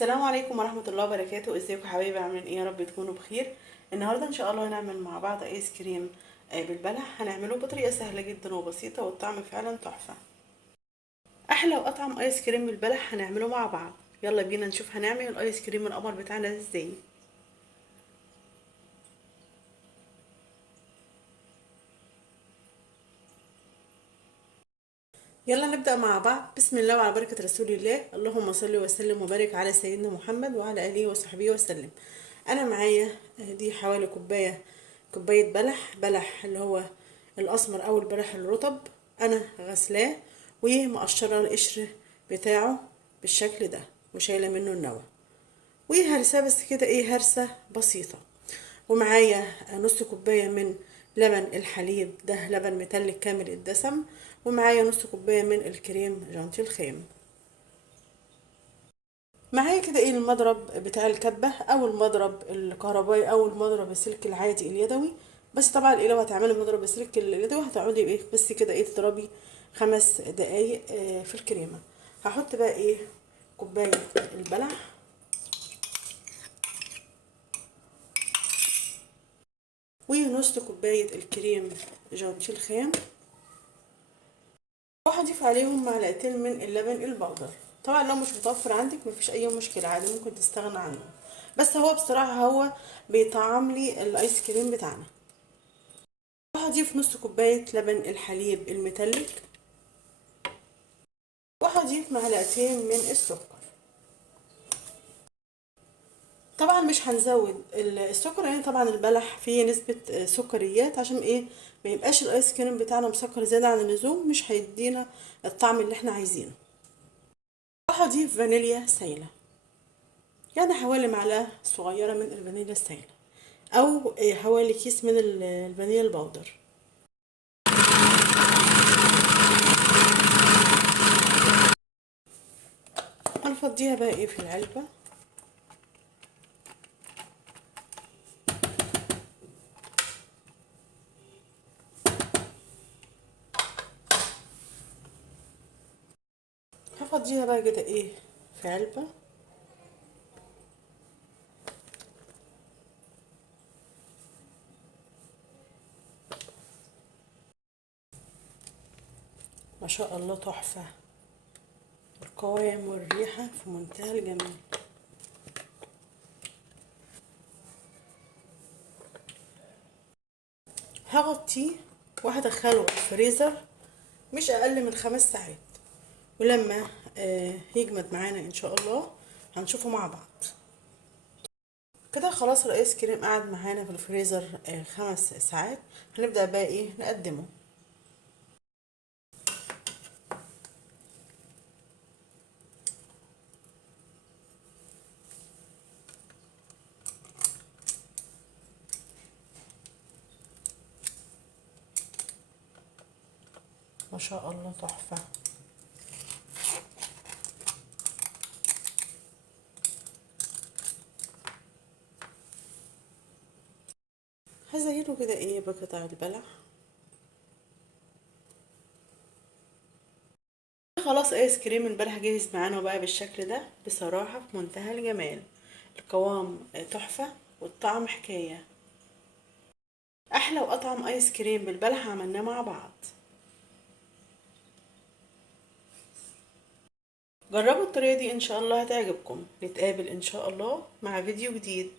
السلام عليكم ورحمة الله وبركاته. ازيكم يا حبايبي؟ عاملين ايه؟ يا رب تكونوا بخير. النهارده ان شاء الله هنعمل مع بعض ايس كريم بالبلح. هنعمله بطريقة سهلة جدا وبسيطة والطعم فعلا تحفة. احلى واطعم ايس كريم بالبلح هنعمله مع بعض. يلا بينا نشوف هنعمل الايس كريم القمر بتاعنا ازاي. يلا نبدأ مع بعض. بسم الله وعلى بركة رسول الله. اللهم صل وسلم وبارك على سيدنا محمد وعلى آله وصحبه وسلم. أنا معايا دي حوالي كوباية بلح اللي هو الأسمر أو البلح الرطب. أنا غسلاه ومقشرة القشر بتاعه بالشكل ده وشايلة منه النوى، وهرساه بس كده هرسة بسيطة. ومعايا نص كوباية من لبن الحليب، ده لبن متلج كامل الدسم. ومعايا نص كوباية من الكريم جانتي الخام. معايا كده المضرب بتاع الكبة او المضرب الكهربائي او المضرب السلك العادي اليدوي. بس طبعا لو هتعملي مضرب السلك اليدوي هتقعدي بس كده تضربي 5 دقايق في الكريمة. هحط بقى كوباية البلح ونص كوباية الكريم جانتي الخام، وهضيف عليهم معلقتين من اللبن البودر. طبعا لو مش متوفر عندك مفيش اي مشكله، عادي ممكن تستغنى عنه، بس هو بصراحه هو بيطعم لي الايس كريم بتاعنا. وهضيف نص كوبايه لبن الحليب المتلج، وهضيف معلقتين من السكر. طبعا مش هنزود السكر لان طبعا البلح فيه نسبه سكريات، عشان ما يبقاش الايس كريم بتاعنا مسكر زياده عن اللزوم، مش هيدينا الطعم اللي احنا عايزينه. وهضيف فانيليا سايله، يعني حوالي معلقة صغيرة من الفانيليا السائلة، أو حوالي كيس من الفانيليا البودر. هنفضيها بقى في العلبة. هفضيها بقى كده في علبة. ما شاء الله تحفة، القوام والريحة في منتهى الجمال. هغطيه وهدخله الفريزر مش أقل من 5 ساعات، ولما يجمد معانا إن شاء الله هنشوفه مع بعض. كده خلاص الايس كريم قعد معانا في الفريزر 5 ساعات. هنبدأ بقى نقدمه. ما شاء الله تحفة. هزينه كده بقطع البلح. خلاص ايس كريم البلح جاهز معانا بقى بالشكل ده، بصراحة في منتهى الجمال. القوام تحفة والطعم حكاية. احلى واطعم ايس كريم بالبلح عملناه مع بعض. جربوا الطريقة دي ان شاء الله هتعجبكم. نتقابل ان شاء الله مع فيديو جديد.